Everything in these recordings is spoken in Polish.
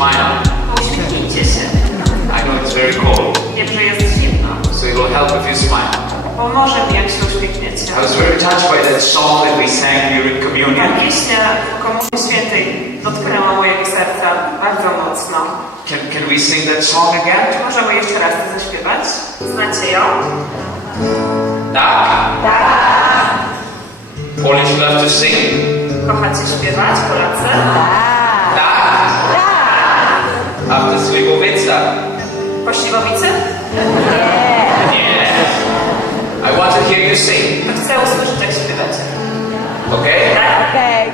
Smile. Uśmiechnijcie się. I know it's very cold, Wiem, że jest zimno. so it will help if you smile. Pomoże mi, jak się uśmiechniecie. I was very touched by that song that we sang during Ta communion. pieśnia w Komunii Świętej dotknęła mojego serca bardzo mocno. Can we sing that song again? Czy możemy jeszcze raz to zaśpiewać? Znacie ją? Tak. Polish love to sing. Kochacie śpiewać, Polacy? Tak. After Slivovica. Po Śliwowicy? Nie. I want to hear you sing. Chcę usłyszeć, jak śpiewacie. Okay? Tak? Okej.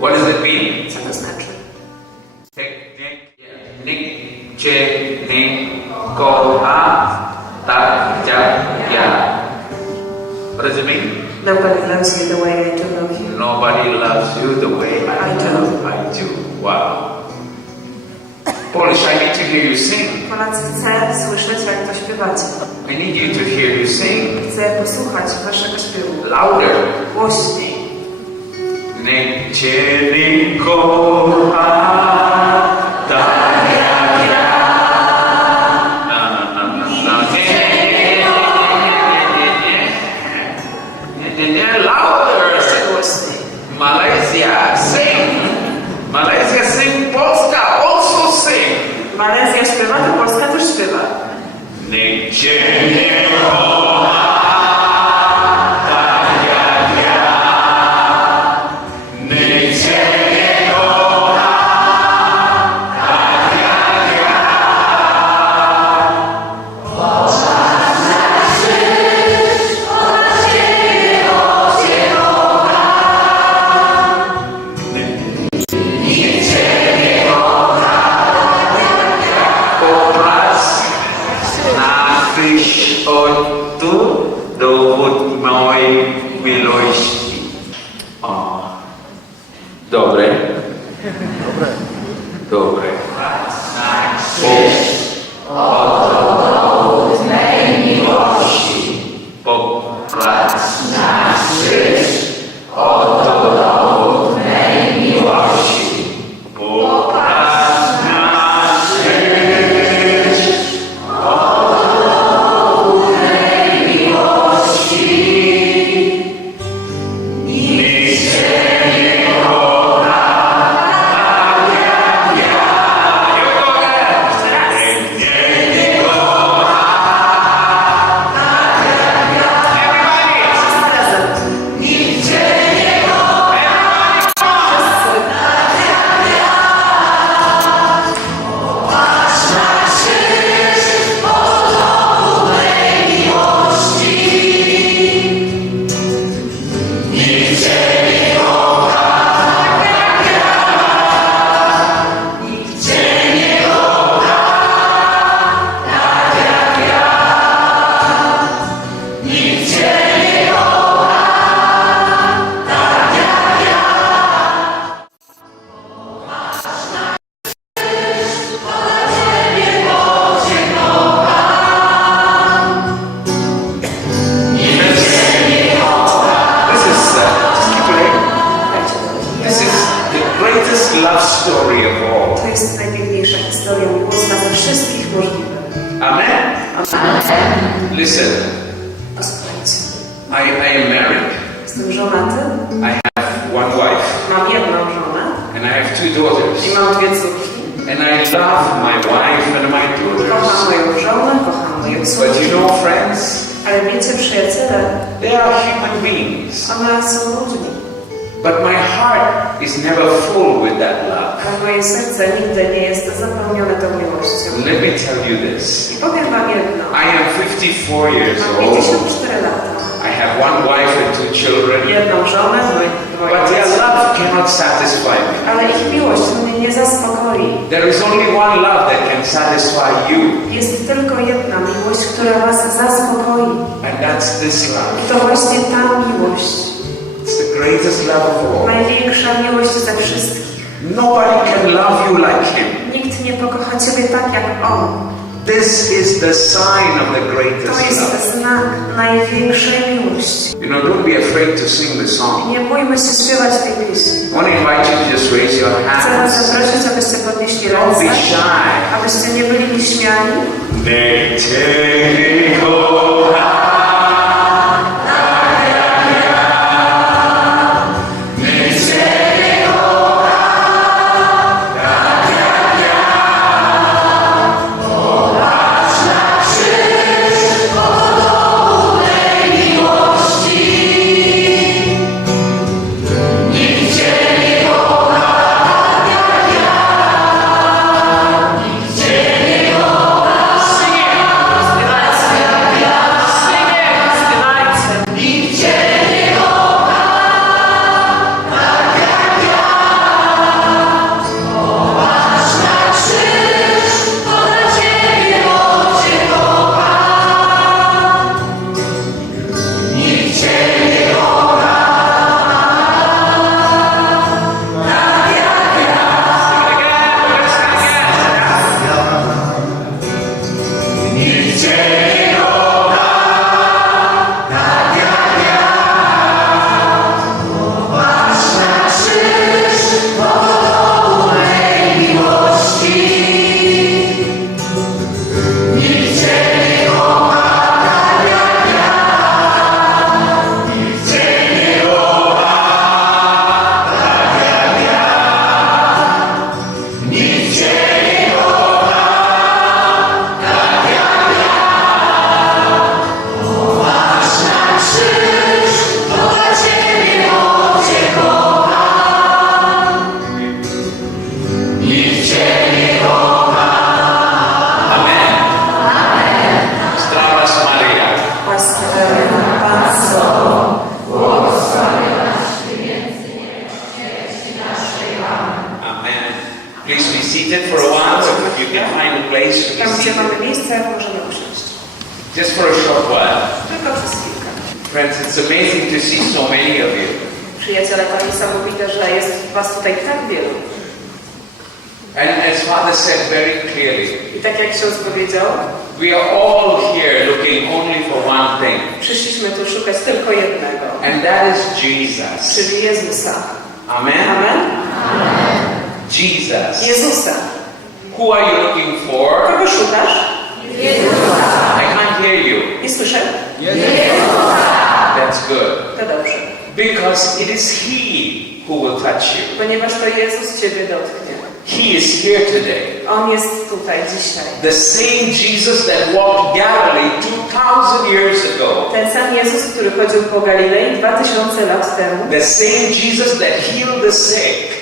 What does it mean? Co to znaczy? Nikt cię nie kocha tak jak ja. What does it mean? Nobody loves you the way I do love you. Nobody loves you the way I do. I do. Wow. Polish, I need to hear you sing. Polacy, chcę słyszeć, jak to śpiewacie. I need you to hear you sing. Chcę posłuchać waszego śpiewu. Louder. Głośniej. Nikt cię nie kocha tak jak ja. Nie, louder. Jeszcze głośniej. Malaysia, sing. Malaysia, sing. Polska, also sing. Malezja śpiewa, to Polska też śpiewa. Nikt cię nie kocha tak jak ja. Nikt cię nie kocha tak jak ja. Obraz na krzyż od tu dowód mojej miłości. O. Dobre. Dobre. Dowód mojej miłości. Obraz na krzyż. Oto dowód mojej miłości. Obraz na krzyż. Love story of all. To jest najpiękniejsza historia miłosna ze wszystkich możliwych. Amen. Amen. Listen, Posłuchajcie. I am married. Jestem żonaty, I have one wife mam jedną żonę and I have two daughters. i mam dwie córki. And I love my wife and my Kocham daughters. moją żonę, kocham moje But córki. you know, friends, Ale wiecie, przyjaciele, They are human beings. one są ludźmi. But my heart is never full with that love. A moje serce nigdy nie jest zapełnione tą miłością. Let me tell you this. I powiem wam jedno. I am 54 years Mam old. 54 lata. I have one wife and 2 children. Jedną żonę, dwoje But their dzieci. love cannot satisfy me. Ale ich miłość mnie nie zaspokoi. There is only one love that can satisfy you. Jest tylko jedna miłość, która was zaspokoi. And that's this I love. to właśnie ta miłość. It's the greatest love of all. Największa miłość ze wszystkich. Nobody can love you like Him. Nikt nie pokocha ciebie tak jak On. This is the sign of the To greatest jest love. znak największej miłości. You know, don't be afraid to sing the song. Nie bójmy się śpiewać tej pieśni. I want to invite you to just raise your Chcę was hands. zaprosić, abyście podnieśli Don't be ręce, shy. abyście nie byli nieśmiali. Please be seated for a while, so if you can find a place to be Tam, gdzie mamy seated. miejsce, możemy usiąść. Just for a short while. Tylko przez chwilkę. Friends, it's amazing to see so many of you. Przyjaciele, to niesamowite, że jest was tutaj tak wielu. And as Father said very clearly, I tak jak ksiądz powiedział, we are all here looking only for one thing, przyszliśmy tu szukać tylko jednego, and that is Jesus. czyli Jezusa. Amen? Amen? Jesus. Jezusa. Who are you looking for? Kogo szukasz? I can't hear you. Nie słyszę? That's good. To dobrze. Because it is He who will touch you. Ponieważ to Jezus ciebie dotknie. He is here today. On jest tutaj dzisiaj. The same Jesus that walked Galilee 2,000 years ago. Ten sam Jezus, który chodził po Galilei 2000 lat temu. The same Jesus that healed the sick.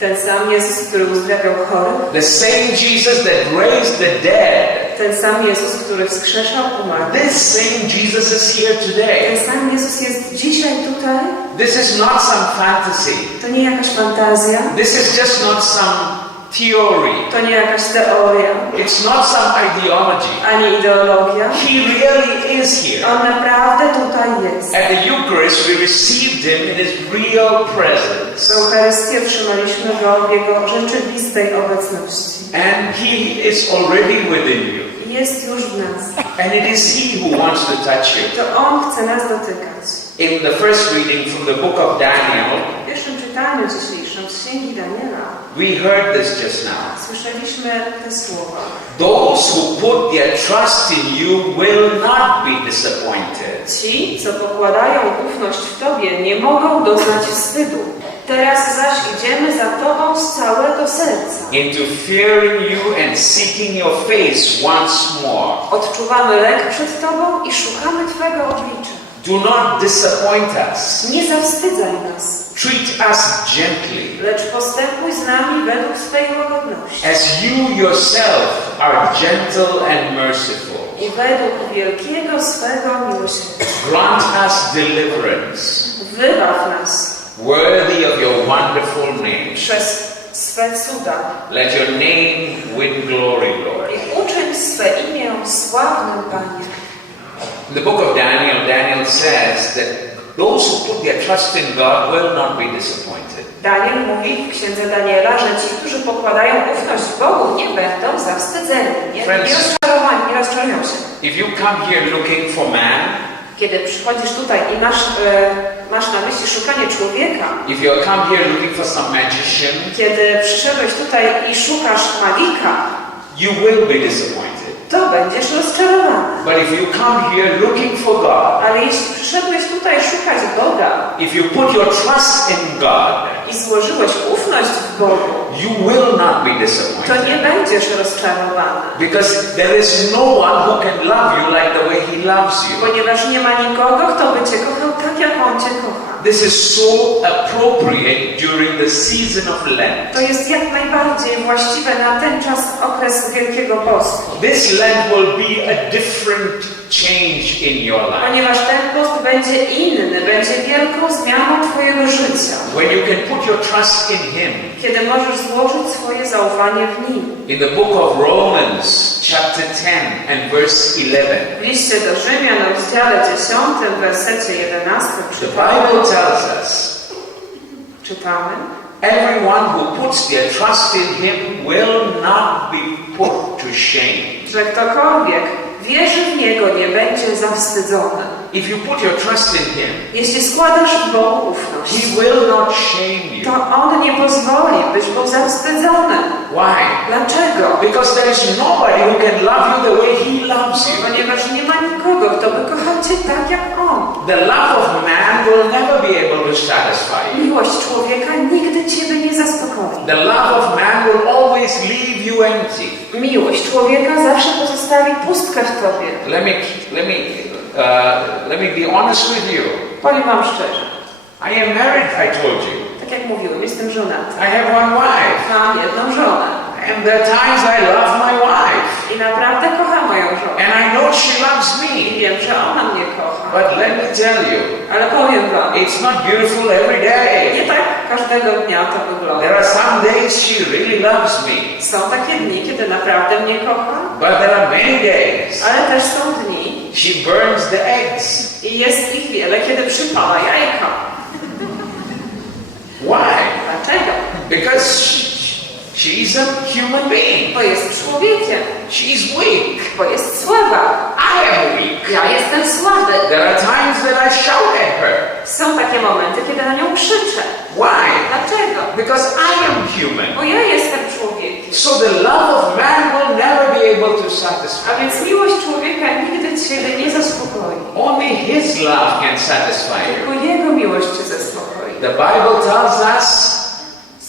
Ten sam Jezus, który uzdrawiał chorych. The same Jesus that raised the dead. Ten sam Jezus, który wskrzeszał umarłych. This same Jesus is here today. Ten sam Jezus jest dzisiaj tutaj. This is not some fantasy. To nie jakaś fantazja. This is just not some theory. To nie jakaś teoria. It's not some ideology. Ani ideologia. He really is here. On naprawdę tutaj jest. At the Eucharist, we received Him in His real presence. W Eucharystii otrzymaliśmy Go w Jego rzeczywistej obecności. And He is already within you. Jest już w nas. And it is He who wants to touch you. To On chce nas dotykać. In the first reading from the book of Daniel, W pierwszym czytaniu dzisiejszym z Księgi Daniela we heard this just now. słyszeliśmy te słowa. Those who put their trust in you will not be disappointed. Ci, co pokładają ufność w Tobie, nie mogą doznać wstydu. Teraz zaś idziemy za Tobą z całego serca. into fearing you and seeking your face once more. Odczuwamy lęk przed Tobą i szukamy Twego oblicza. Do not disappoint us. Nie zawstydzaj nas, Treat us gently, lecz postępuj z nami według swej łagodności. as you yourself are gentle and merciful. I według wielkiego swego miłosierdzia. Grant us deliverance, Wybaw nas worthy of your wonderful name. przez swe cuda Let your name win glory, Lord. i uczyń swe imię sławnym, Panie. In the book of Daniel, Daniel says that those who put their trust in God will not be disappointed. Daniel mówi w księdze Daniela, że ci, którzy pokładają ufność w Bogu, nie będą zawstydzeni, nie rozczarowani, nie rozczarują się. If you come here looking for man, Kiedy przychodzisz tutaj i masz na myśli szukanie człowieka, if you come here looking for some magician, kiedy przyszedłeś tutaj i szukasz magika, you will be disappointed. to będziesz rozczarowany. But if you come here looking for God, Ale jeśli przyszedłeś tutaj szukać Boga if you put your trust in God, i złożyłeś ufność w Bogu, you will not be to disappointed. nie będziesz rozczarowany. Because there is no one who can love you like the way He loves you. Ponieważ nie ma nikogo, kto by Cię kochał tak, jak On Cię kocha. This is so appropriate during the season of Lent. To jest jak najbardziej właściwe na ten czas, okres Wielkiego Postu. This Lent will be a different change in your life. Ponieważ ten post będzie inny, będzie wielką zmianą Twojego życia. When you can put your trust in Him. Kiedy możesz złożyć swoje zaufanie w Nim. In the book of Romans, chapter 10 and verse 11, W liście do Rzymian, w rozdziale 10, w wersecie 11 the Bible tells us, czytamy: everyone who puts their trust in Him will not be put to shame. że ktokolwiek wierzy w Niego, nie będzie zawstydzony. If you put your trust in Him, Jeśli składasz w Bogu ufność, He will not shame you. to On nie pozwoli, byś był zawstydzony. Why? Dlaczego? Because there is nobody who can love you the way He loves you. Ponieważ nie ma nikogo, kto by kochał Cię tak jak On. The love of man will never be able to satisfy you. Miłość człowieka nigdy Ciebie nie zaspokoi. The love of man will always leave you empty. Miłość człowieka zawsze pozostawi pustkę w Tobie. Let me be honest with you. Powiem Wam szczerze. I am married, I told you. Tak jak mówiłem, jestem żonaty. I have one wife. Mam jedną żonę. And there are times I love my wife. I naprawdę kocham moją żonę. And I know she loves I me. wiem, że ona mnie kocha. But let me tell you, Ale powiem Wam, it's not beautiful every day. nie tak każdego dnia to wygląda. There are some days she really loves me. Są takie dni, kiedy naprawdę mnie kocha, But there are many days ale też są dni she burns the eggs. i jest ich wiele, kiedy przypala jajka. Why? Dlaczego? Because she's a human being. Bo jest człowiekiem, She's weak. bo jest słaba. I am weak. Ja jestem słaby. There are times that I shout at her. Są takie momenty, kiedy na nią krzyczę. Why? Dlaczego? Because I am human. Bo ja jestem człowiekiem. So the love of man will never be able to satisfy. A więc miłość człowieka nigdy Ciebie nie zaspokoi. Only His love can satisfy you. Tylko Jego miłość Cię zaspokoi. The Bible tells us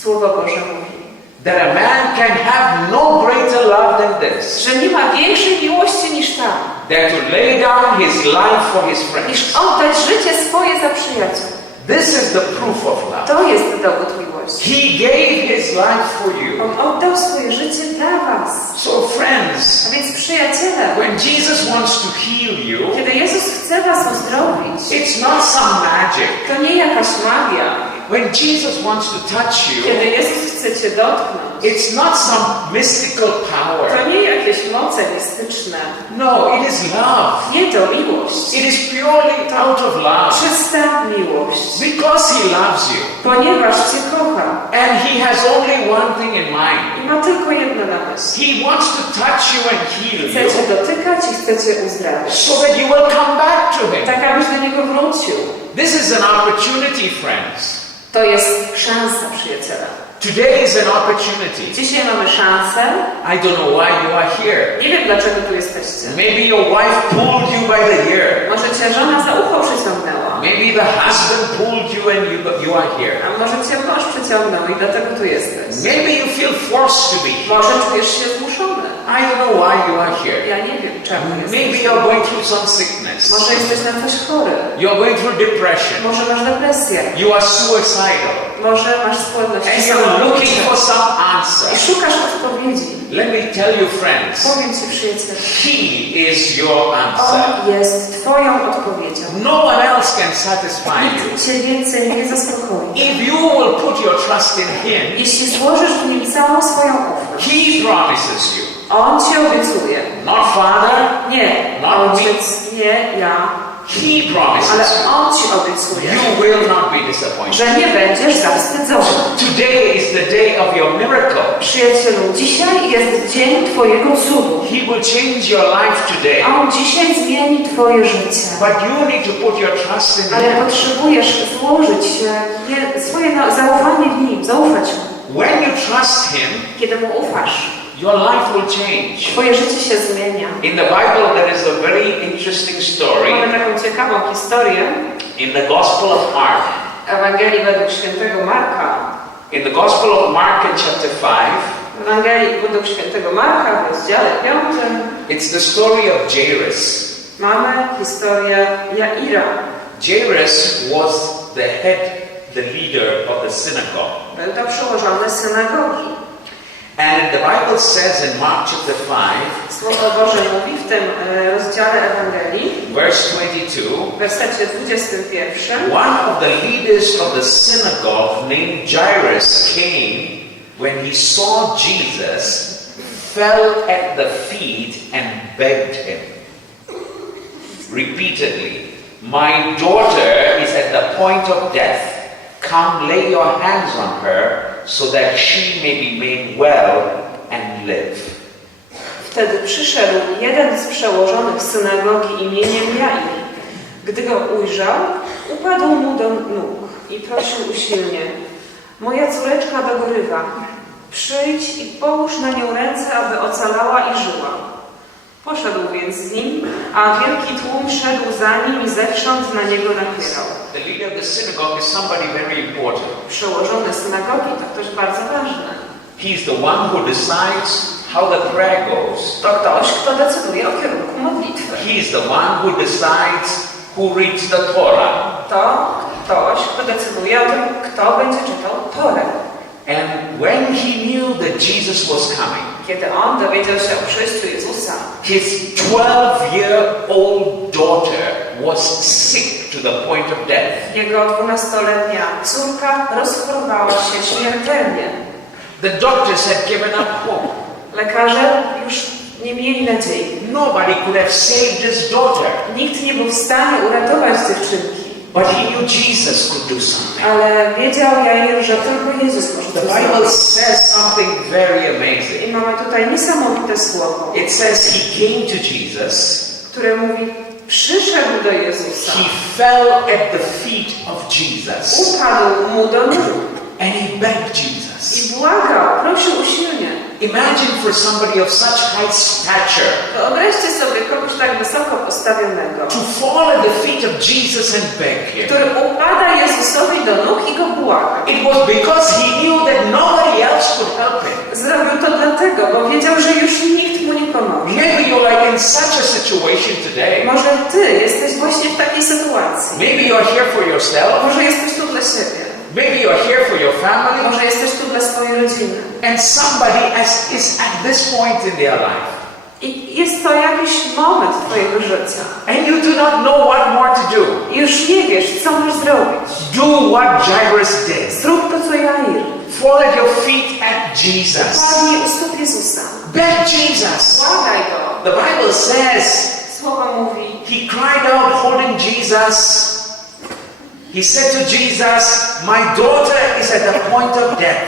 Słowo Boże mówi, that a man can have no greater love than this, że nie ma większej miłości niż ta, than to lay down his life for his friends. niż oddać życie swoje za przyjaciół. This is the proof of love. To jest dowód miłości. He gave his life for you. On oddał swoje życie dla Was. So friends, A więc przyjaciele, when Jesus wants to heal you, kiedy Jezus chce Was uzdrowić, it's not some magic. to nie jakaś magia. When Jesus wants to touch you, Kiedy Jezus chce Cię dotknąć, it's not some mystical to power. nie jakieś moce mistyczne. No, it is love. Nie to miłość. It is purely out of love. Czysta miłość. Because He loves you. Ponieważ Cię kocha And He has only one thing in mind. i ma tylko jedno na myśli. He wants to touch you and heal Chce you Cię dotykać i chce Cię uzdrawiać. so that you will come back to Him. Tak, abyś do Niego wrócił. This is an opportunity, friends. To jest szansa, przyjaciela. Today is an opportunity. Dzisiaj mamy szansę. I don't know why you are here. Nie wiem, dlaczego tu jesteście. Maybe your wife pulled you by the ear. Może Cię żona za ucho przyciągnęła. Maybe the husband pulled you and you are here. A może cię mąż przyciągnął i dlatego tu jesteś. Maybe you feel forced to be here. Może czujesz się zmuszony. I don't know why you are here. Ja nie wiem czemu jesteś. Maybe you're going through some sickness. Może jesteś na coś chory. You're going through depression. Może masz depresję. You are suicidal. Może masz skłonność And you're looking for some answer. i szukasz odpowiedzi. Let me tell you, friends. Powiem ci, przyjacielu. He is your answer. On jest twoją odpowiedzią. No one else can satisfy you. Nikt cię więcej nie zaspokoi. If you will put your trust in Him, Jeśli złożysz w nim całą swoją ufność, He promises you. On ci obiecuje. Not Father, Nie, not Ojciec, nie ja, He promises ale you. On ci obiecuje, You will not be disappointed. że nie będziesz zawstydzony. Today is the day of your miracle. Przyjacielu, dzisiaj jest dzień twojego cudu. He will change your life today. On dzisiaj zmieni twoje życie. But you need to put your trust in Ale Him. potrzebujesz złożyć swoje zaufanie w Nim, zaufać Mu. When you trust Him, Kiedy Mu ufasz, your life will change. twoje życie się zmienia. In the Bible, there is a very interesting story Mamy taką ciekawą historię in the Gospel of Mark. Ewangelii według świętego Marka. In the Gospel of Mark in chapter 5, W Ewangelii według świętego Marka w rozdziale 5 it's the story of Jairus. mamy historię Jaira. Jairus was the head, the leader of the synagogue. Był to przełożony synagogi. And the Bible says in Mark chapter 5, Słowo Boże mówi w tym rozdziale Ewangelii, verse 22, w wersecie 21, one of the leaders of the synagogue named Jairus came when he saw Jesus, fell at the feet and begged him repeatedly, "My daughter is at the point of death. Come lay your hands on her so that she may be made well and live." Wtedy przyszedł jeden z przełożonych synagogi imieniem Jair. Gdy go ujrzał, upadł mu do nóg i prosił usilnie: Moja córeczka dogorywa. Przyjdź i połóż na nią ręce, aby ocalała i żyła. Poszedł więc z nim, a wielki tłum szedł za nim i zewsząd na niego napierał. The leader of the synagogue is somebody very important. Przełożony synagogi to ktoś bardzo ważny. He's the one who decides how the prayer goes. To ktoś, kto decyduje o kierunku modlitwy. He's the one who decides who reads the Torah. To ktoś, kto decyduje o tym, kto będzie czytał Torę. And when he knew that Jesus was coming, Kiedy on dowiedział się o przyjściu Jezusa, his 12-year-old daughter was sick to the point of death. jego 12-letnia córka rozchorowała się śmiertelnie. The doctors had given up hope. Lekarze już nie mieli nadziei. Nobody could have saved his daughter. Nikt nie był w stanie uratować dziewczynki. But he knew Jesus could do something. Ale wiedział Jair, że tylko Jezus może The to Bible zrobić. says something very amazing. I mamy tutaj niesamowite słowo, It says he came to Jesus. które mówi: przyszedł do Jezusa, He fell at the feet of Jesus. upadł mu do nóg And he begged Jesus. i błagał, prosił usilnie. Imagine for somebody of such high stature Wyobraźcie sobie kogoś tak wysoko postawionego, to fall at the feet of Jesus and beg him. który upada Jezusowi do nóg i go błaga. It was because he knew that nobody else could help him. Zrobił to dlatego, bo wiedział, że już nikt mu nie pomoże. Maybe you're like in such a situation today. Może ty jesteś właśnie w takiej sytuacji. Maybe you're here for yourself. Może jesteś tu dla siebie. Maybe you're here for your family. Może jesteś tu dla swojej rodziny. And somebody is at this point in their life. I jest to jakiś moment twojego życia. And you do not know what more to do. I już nie wiesz, co masz zrobić. Do what Jairus did. Zrób to, co Jair. Fall at your feet at Jesus. Padnij u stóp Jezusa. Beg Jesus. Błagaj go. The Bible says Słowo mówi: he cried out holding Jesus. He said to Jesus, "My daughter is at the point of death.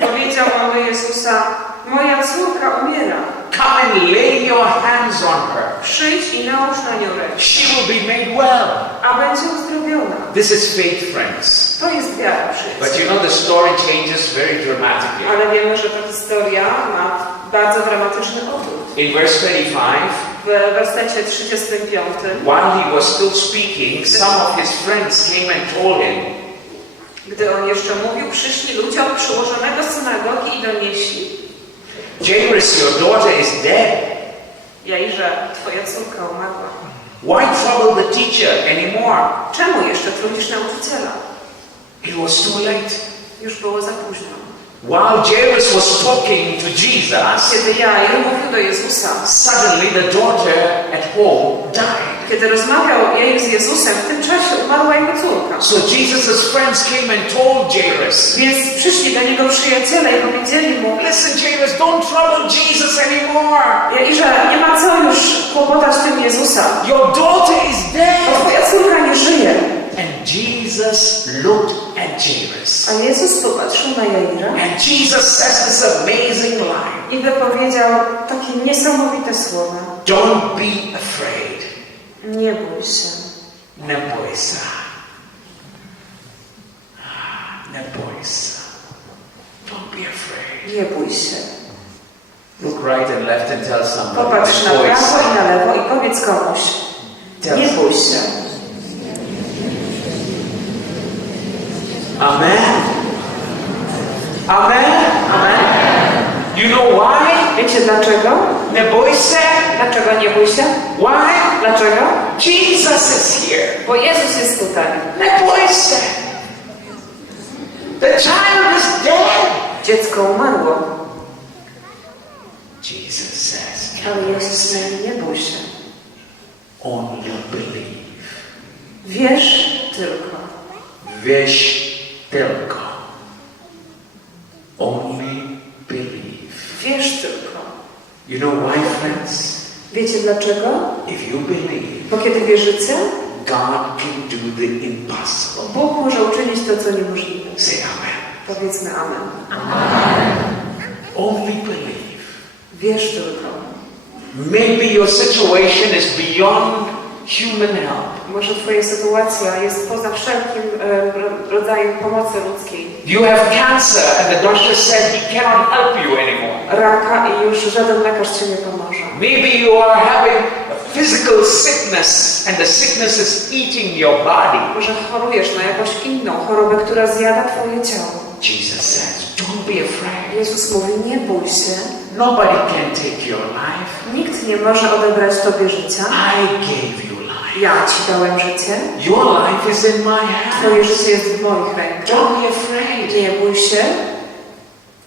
powiedział on do Jezusa: moja córka umiera. Come and lay your hands on her. Przyjdź i nałóż na nią rękę, She will be made well." a będzie uzdrowiona. This is faith, friends. To jest wiara, But przyjaciół. you know, the story changes very dramatically. Ale wiemy, że ta historia ma bardzo dramatyczny obrót. In verse 25, w wersecie 35. While he was still speaking, some of his friends came and told him, Gdy on jeszcze mówił, przyszli ludzie od przełożonego synagogi i donieśli: Jairus, your daughter is dead. Jairze, twoja córka umarła. Why trouble the teacher anymore? Czemu jeszcze trudzisz nauczyciela? It was too late. Już było za późno. While Jairus was talking to Jesus, Kiedy Jair mówił do Jezusa, suddenly the daughter at home died. kiedy rozmawiał Jair z Jezusem, w tym czasie umarła jego córka. So Jesus' friends came and told Jairus, Więc przyszli do niego przyjaciele i powiedzieli mu: listen, Jairus, don't trouble Jesus anymore. Jairze, nie ma co już kłopotać tym Jezusa. Your daughter is Bo dead. twoja córka nie żyje. And Jesus looked at Jairus. A Jezus popatrzył na Jaira And Jesus says this amazing line. i wypowiedział takie niesamowite słowa: Don't be afraid. nie bój się. Nie bój się. Nie bój się. Don't be afraid. Nie bój się. Look right and left and tell somebody. Popatrz na Nie bój prawo się. i na lewo i powiedz komuś: nie bój się. Amen. Amen. Amen. You know why? Wiecie dlaczego? Nie bój się. Dlaczego nie bój się? Why? Dlaczego? Jesus is here. Bo Jezus jest tutaj. Nie bój się. The child is dead. Dziecko umarło. Jesus says, Ale Jezus mówi: nie bój się. only believe. Wierz tylko. Wierz tylko. Only believe. Wierz tylko. You know why, friends? Wiecie dlaczego? If you believe, Bo kiedy wierzycie, God can do the impossible. Bóg może uczynić to, co niemożliwe. Say amen. Powiedzmy amen. Only believe. Wierz tylko. Maybe your situation is beyond human help. Może twoja sytuacja jest poza wszelkim rodzajem pomocy ludzkiej. You have cancer and the doctor said he cannot help you anymore. Raka i już żaden lekarz ci nie pomoże. Maybe you are having a physical sickness and the sickness is eating your body. Może chorujesz na jakąś inną chorobę, która zjada twoje ciało. Jesus says, don't be afraid. Jezus mówi: nie bój się. Nobody can take your life. Nikt nie może odebrać tobie życia. I gave you life. Ja ci dałem życie. Your life is in my Twoje hands. życie jest w moich rękach. Don't be afraid. Nie bój się.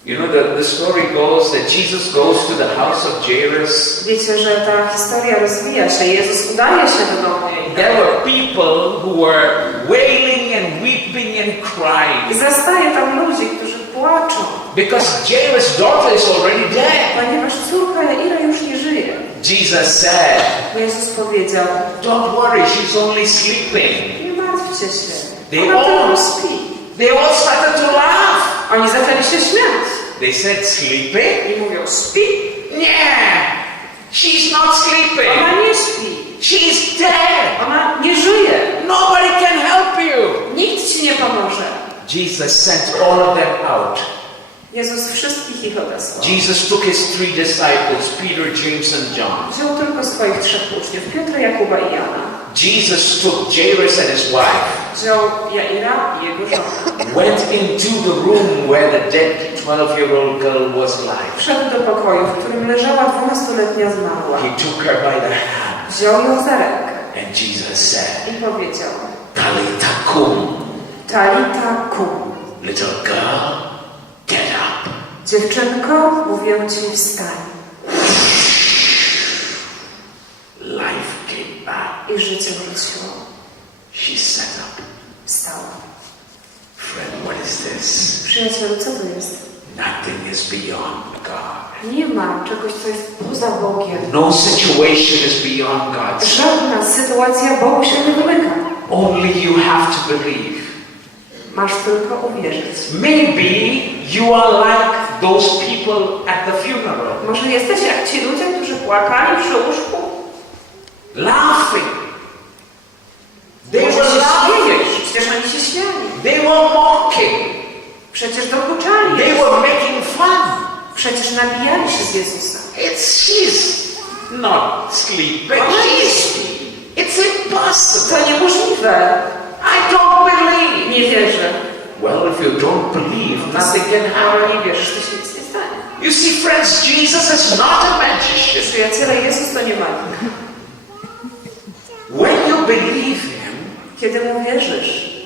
You know, the story goes that Jesus goes to the house of Jairus. Wiecie, że ta historia rozwija się. Jezus udaje się do domu jej. There were people who were wailing and weeping and I crying zastaje tam ludzi, którzy płaczą, because Jairus' daughter is already dead. ponieważ córka Jaira już nie żyje. Jesus said, Jezus powiedział: don't worry, she's only sleeping. nie martwcie się. They Ona all- tylko śpi. They all started to laugh. Oni zaczęli się śmiać. They said, sleeping? I mówią: śpi. Yeah, she's not sleeping. Ona nie śpi. She's dead. Ona nie żyje. Nobody can help you. Nikt ci nie pomoże. Jesus sent all of them out. Jezus wszystkich ich odesłał. Jesus took his three disciples, Peter, James, and John. Wziął tylko swoich 3 uczniów, Piotra, Jakuba i Jana. Jesus took Jairus and his wife, Wziął Jaira i jego żonę. went into the room where the dead 12-year-old girl was lying. Wszedł do pokoju, w którym leżała 12-letnia zmarła. He took her by the hand, Wziął ją za rękę and Jesus said, i powiedział: Talitha kum, Talita kum. little girl, get up. Dziewczynko, mówię ci, wstań. Life came back. I życie wróciło. She sat up. Wstała. Friend, what is this? Przyjacielu, co to jest? Nothing is beyond God. Nie ma czegoś, co jest poza Bogiem. No situation is beyond God's. Żadna sytuacja Bogu się nie wymyka. Only you have to believe. Masz tylko uwierzyć. Maybe you are like those people at the funeral, Może jesteś jak ci ludzie, którzy płakali przy łóżku? laughing. They Może were się laughing. śmiejesz. Przecież oni się śmiali. They were mocking. Przecież dokuczali. They were making fun. Przecież nabijali się z Jezusa. She's not sleep, but Ona nie she's, śpi. it's impossible. To niemożliwe. I don't believe. Nie wierzę. Well, if you don't believe, nothing can happen. Ale nie wierzysz, to się nic nie stanie. You see, friends, Jesus is not a magician. Przyjaciele, Jezus to nie magik. When you believe Him, Kiedy Mu wierzysz,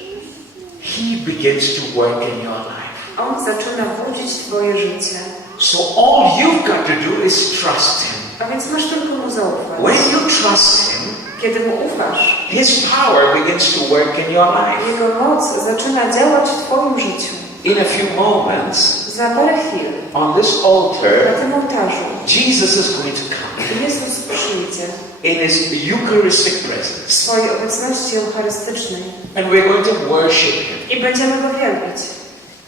He begins to work in your life. On zaczyna wchodzić w Twoje życie. So all you've got to do is trust Him. A więc masz tylko Mu zaufać. When you trust Him, Kiedy Mu ufasz, His power begins to work in your life. Jego moc zaczyna działać w Twoim życiu. In a few moments, Za parę chwil on this na altar, tym ołtarzu Jesus is going to come Jezus przyjdzie in His Eucharistic w presence. swojej obecności eucharystycznej And we're going to worship Him. i będziemy Go wielbić.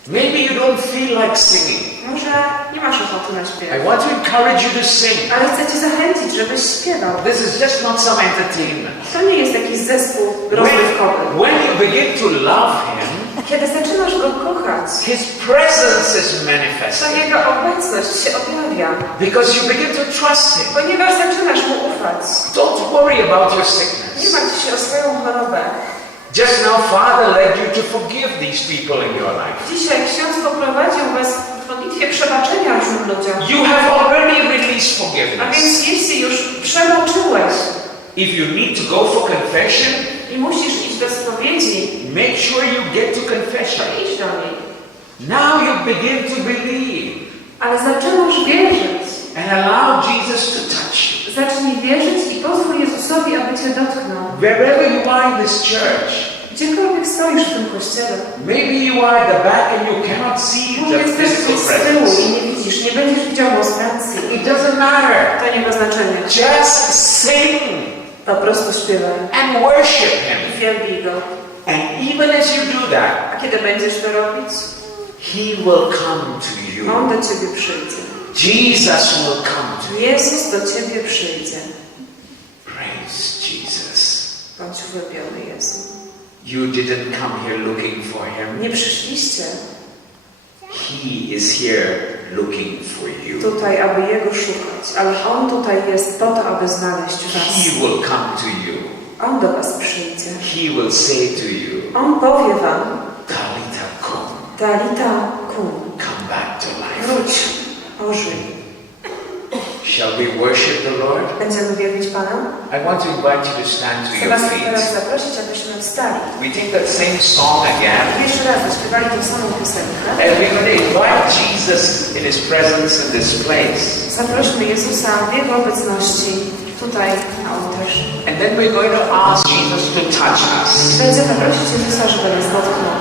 Maybe you don't feel like singing. Może nie masz ochoty na I śpiew, want to encourage you to sing. ale chcę Cię zachęcić, żebyś śpiewał. This is just not some entertainment. To nie jest jakiś zespół rozrywkowy. When you begin to love Him, Kiedy zaczynasz Go kochać, His presence is to manifested. Jego obecność się objawia, Because you begin to trust Him. ponieważ zaczynasz Mu ufać. Don't worry about your Nie sickness. martw się o swoją chorobę. Just now, Father led you to forgive these people in your life. Dzisiaj ksiądz poprowadził Was w modlitwie przebaczenia różnym ludziom. You have already released A forgiveness. więc jeśli już przebaczyłeś If you need to go for confession, i musisz iść do spowiedzi, make sure you get to to confession. idź do niej. Now you begin to believe Ale zaczynasz wierzyć. and allow Jesus to touch you. Zacznij wierzyć i pozwól Jezusowi, aby Cię dotknął. Wherever you are in this church, Gdziekolwiek stoisz w tym kościele. maybe you are at the back and you cannot see Może the jesteś physical gdzieś z tyłu presence. i nie widzisz, nie będziesz widział demonstracji. It doesn't matter. To nie ma znaczenia. Just sing Po prostu śpiewaj and worship Him. i wielbij Go. And even as you do that, A kiedy będziesz to robić, He will come to you. On do Ciebie przyjdzie. Jesus will come to you. Jezus do Ciebie przyjdzie. Praise Jesus. Bądź uwielbiony Jezu. You didn't come here looking for Him. Nie przyszliście He is here looking for you. tutaj, aby Jego szukać, ale On tutaj jest po to, aby znaleźć He Was. will come to you. On do Was przyjdzie. He will say to you, On powie Wam, Talita kum, Talita kum, come back to life. wróć, ożyj. Shall we worship the Lord? Będziemy wielbić Pana? I want to invite you to stand to Chcę your Was teraz feet. zaprosić, abyśmy wstali. We take that same song again. Jeszcze raz zaśpiewali tę samą piosenkę. And we're going to invite Jesus in His presence in this place. Zaprośmy Jezusa w Jego obecności tutaj na ołtarz. And then we're going to ask Jesus to touch us. Będziemy prosić Jezusa, żeby nas dotknął.